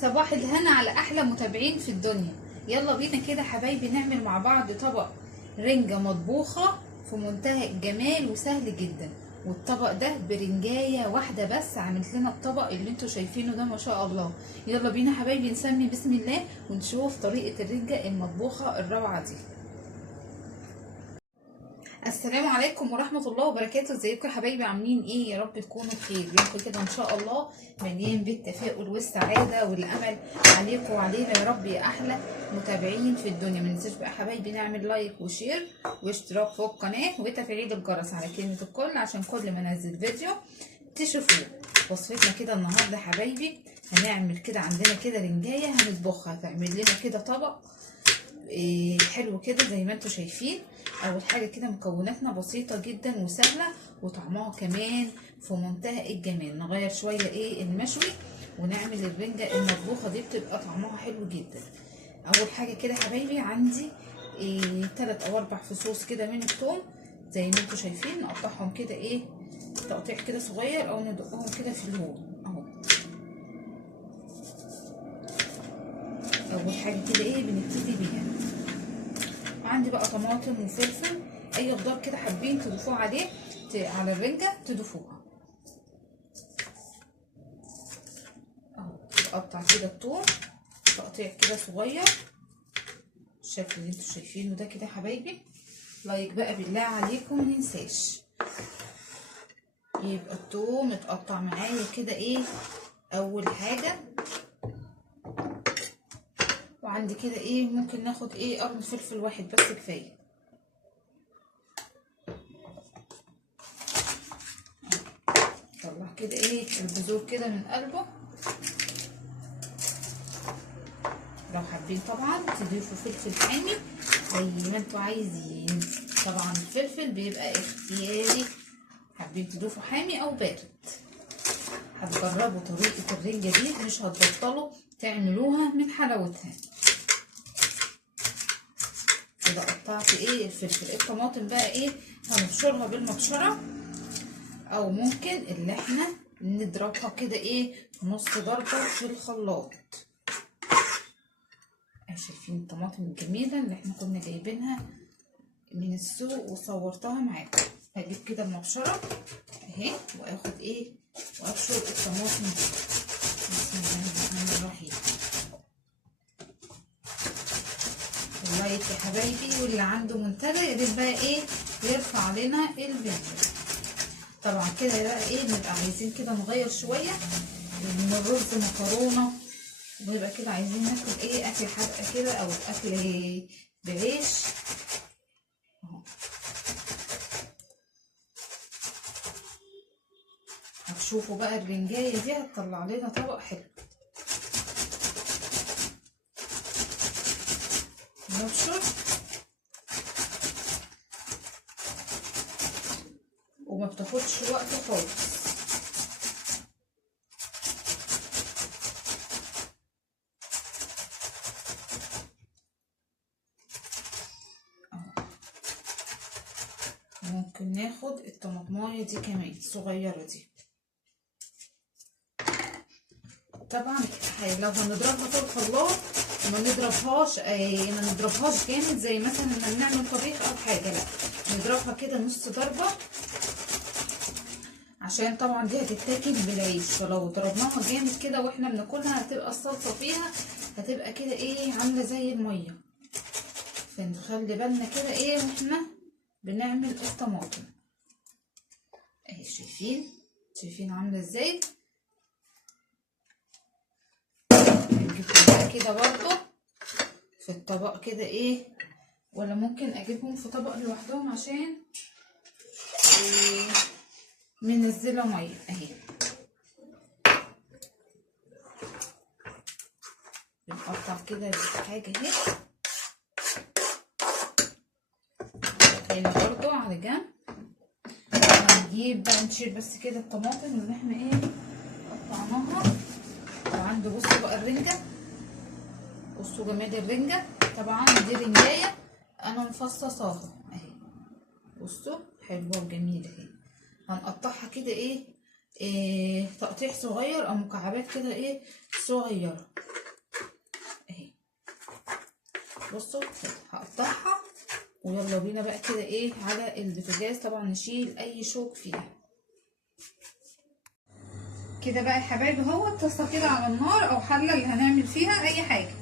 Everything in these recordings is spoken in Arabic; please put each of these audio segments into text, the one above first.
صباح الهنا على احلى متابعين في الدنيا. يلا بينا كده حبايبي نعمل مع بعض طبق رنجة مطبوخة في منتهى الجمال وسهل جدا. والطبق ده برنجاية واحدة بس عملت لنا الطبق اللي انتوا شايفينه ده ما شاء الله. يلا بينا حبايبي نسمي بسم الله ونشوف طريقة الرنجة المطبوخة الروعة دي. السلام عليكم ورحمة الله وبركاته. ازيكم يا حبايبي، عاملين ايه؟ يا رب تكونوا بخير. يومكم كده ان شاء الله مليان بالتفاؤل والسعادة والامل عليكم وعلينا يا رب يا احلى متابعين في الدنيا. ما ننساش بقى حبايبي نعمل لايك وشير واشتراك في القناة وتفعيل الجرس على كلمة الكل عشان كل ما انزل فيديو تشوفوه. وصفتنا كده النهارده حبايبي هنعمل كده عندنا كده رنجاية هنطبخها، هتعمل لنا كده طبق حلو كده زي ما انتوا شايفين. اول حاجه كده مكوناتنا بسيطه جدا وسهله وطعمها كمان في منتهى الجمال. نغير شويه المشوي ونعمل الرنجه المطبوخه دي بتبقى طعمها حلو جدا. اول حاجه كده حبايبي عندي 3 أو 4 فصوص كده من الثوم زي ما انتوا شايفين. نقطعهم كده تقطيع كده صغير او ندقهم كده في الهون اهو. اول حاجه كده بنبتدي بيها. عندي بقى طماطم وفلفل، اي خضار كده حابين تضيفوه عليه على الرنجه تضيفوها اهو. بقطع كده الثوم تقطيع كده صغير بالشكل اللي انتوا شايفينه ده كده حبايبي. لايك بقى بالله عليكم مننساش. يبقى الثوم اتقطع معايا كده اول حاجه. وعندي كده ممكن ناخد قرن فلفل واحد بس كفايه. طلع كده البذور كده من قلبه. لو حابين طبعا تضيفوا فلفل حامي زي ما انتوا عايزين، طبعا الفلفل بيبقى اختياري، حابين تضيفوا حامي او بارد. هتجربوا طريقه الرنجه دي مش هتبطلوا تعملوها من حلاوتها. كده قطعت الفلفل. الطماطم بقى هنبشرها بالمبشره او ممكن اللي احنا نضربها كده نص ضربه في الخلاط. شايفين الطماطم الجميله اللي احنا كنا جايبينها من السوق وصورتها معاكم. هجيب كده المبشره اهي واخد وابشر الطماطم دي. بسم الله الرحمن الرحيم. اللايك يا حبايبي، واللي عنده منتدى يا ريت بقى يرفع لنا الفيديو. طبعا كده بقى نبقى عايزين كده نغير شويه من الرز مكرونه، ويبقى كده عايزين ناكل اكل حادقه كده او اكل بعيش اهو. هتشوفوا بقى الرنجايه دي هتطلع لنا طبق حلو. نبشر وما بتاخدش وقت خالص. ممكن ناخد الطماطمايه دي كمان الصغيره دي. طبعا لو هنضربها في الخلاط ما نضربهاش جامد زي مثلا لما بنعمل طبيخ او حاجه، لا نضربها كده نص ضربه عشان طبعا دي هتتاكل بالعيش. فلو ضربناها جامد كده واحنا بناكلها هتبقى الصلصه فيها هتبقى كده عامله زي الميه. فنخلي بالنا كده واحنا بنعمل الطماطم اهي. شايفين عامله ازاي. نجيبهم كده برضو في الطبق كده ولا ممكن اجيبهم في طبق لوحدهم عشان منزله ميه اهي. بنقطع كده الحاجه اهي هنا برضو على جنب. هنجيب بقى نشيل بس كده الطماطم اللي احنا قطعناها. وعندي بصوا بقى الرنجه، بصوا جمال الرنجه. طبعا دي رنجايه انا مفصصاها اهي، بصوا حلوه وجميله اهي. هنقطعها كده تقطيع صغير او مكعبات كده صغيره بصوا هقطعها ويلا بينا بقى كده ايه على البوتاجاز. طبعا نشيل اي شوك فيها كده بقى يا حبايبي. هو الطاسه كده على النار او حله اللي هنعمل فيها اي حاجه،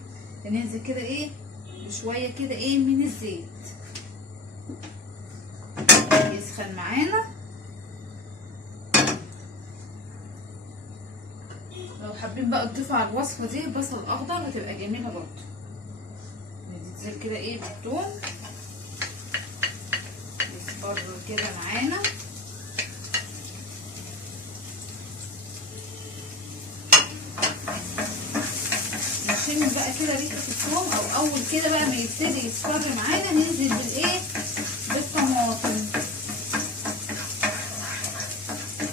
ننزل كده ايه بشويه كده ايه من الزيت يسخن معانا. لو حابين بقى تضيفوا على الوصفه دي بصل اخضر هتبقى جميله برضه. ننزل كده ايه بالثوم يصفر كده معانا. نشم بقى كده ريحه الثوم او اول كده بقى ما يبتدي يصفر معانا ننزل بالايه بالطماطم.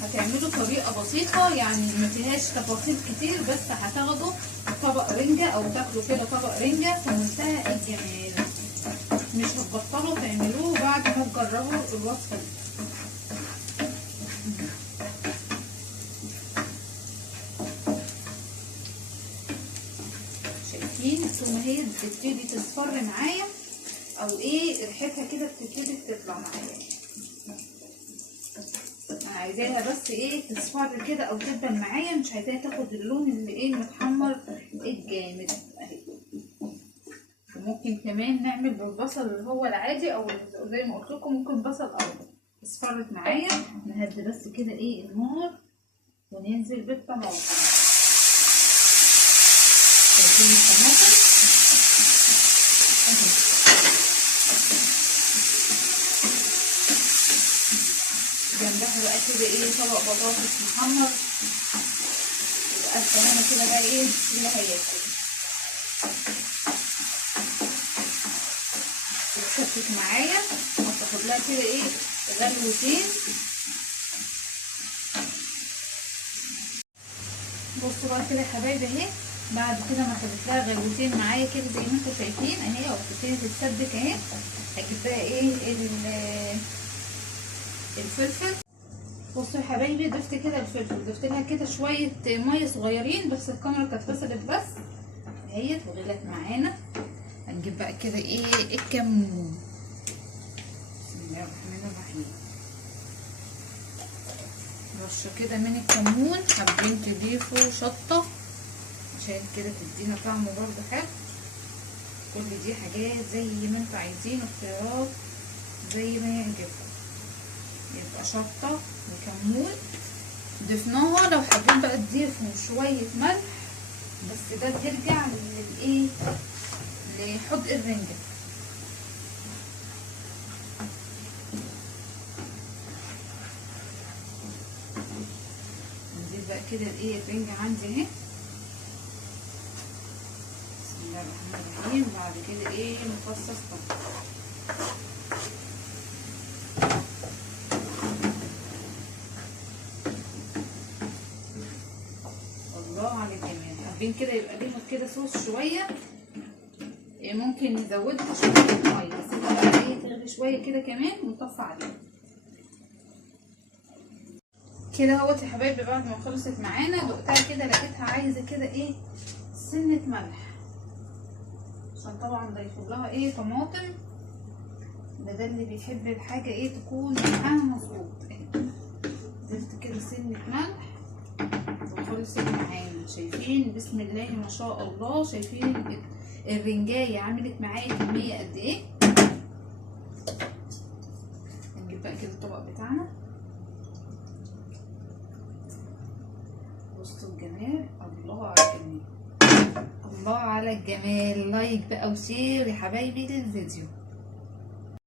هتعملوا طريقه بسيطه يعني ما فيهاش تفاصيل كتير، بس هتاخدوا طبق رنجه او تاكلوا كده طبق رنجه في منتهى الجمال. مش هتبطلوا تعملوه بعد ما تجربوا الوصفه دي. شايفين التومه هي بتبتدي تصفر معايا او ايه ريحتها كده بتبتدي تطلع معايا. انا عايزاها بس ايه تصفر كده او تدبل معايا، مش عايزاها تاخد اللون اللي ايه متحمر الجامد اهي. وممكن كمان نعمل بالبصل اللي هو العادي او زي ما قلت لكم ممكن بصل اخضر. اصفرت معايا نهدي بس كده ايه النار وننزل بالطماطم. شايفين الطماطم جنبها بقى كده ايه طبق بطاطس محمر. يبقى الكلام كده بقى ايه اللي هياكل. تتسبك معايا هتاخد لها كده ايه غلوتين. بصوا بقى كده يا حبايبي اهي بعد كده ما خدت لها غلوتين معايا كده زي ما انتم شايفين اهي وبتبتدي تتسبك اهي. هجيب بقى ايه الفلفل. بصوا يا حبايبي ضفت كده الفلفل، ضفت لها كده شويه ميه صغيرين بس الكاميرا كانت فصلت بس اهيت وغلت معانا. هنجيب بقى كده ايه الكمون. بسم الله الرحمن الرحيم. رشه كده من الكمون. حابين تضيفوا شطه عشان كده تدينا طعم برضه حلو. كل دي حاجات زي ما انتوا عايزين، اختيارات زي ما يعجبكم. يبقى شطه وكمون ضفناها. لو حابين بقى تضيفوا شويه ملح بس ده بيرجع للايه لحدق الرنجة. نزيد بقى كده الايه الرنجة عندي اهي. بسم الله الرحمن الرحيم. بعد كده ايه نفصص طبعا. الله على الجمال. حابين كده يبقى ليهم كده صوص شويه ممكن نزودها شويه ميه بس بقى ايه تغلي شويه كده كمان ونطفي عليها كده اهوت يا حبايبي. بعد ما خلصت معانا دقتها كده لقيتها عايزه كده ايه سنه ملح عشان طبعا ضيفوا لها ايه طماطم. ده اللي بيحب الحاجه ايه تكون ملحها مظبوط. ضفت كده سنه ملح وخلصت معانا. شايفين بسم الله ما شاء الله. شايفين الرنجايه عملت معايا كميه قد ايه. هنجيب بقى كده الطبق بتاعنا. بصوا الجمال. الله على الجمال. الله على الجمال. لايك بقى وشير يا حبايبي للفيديو.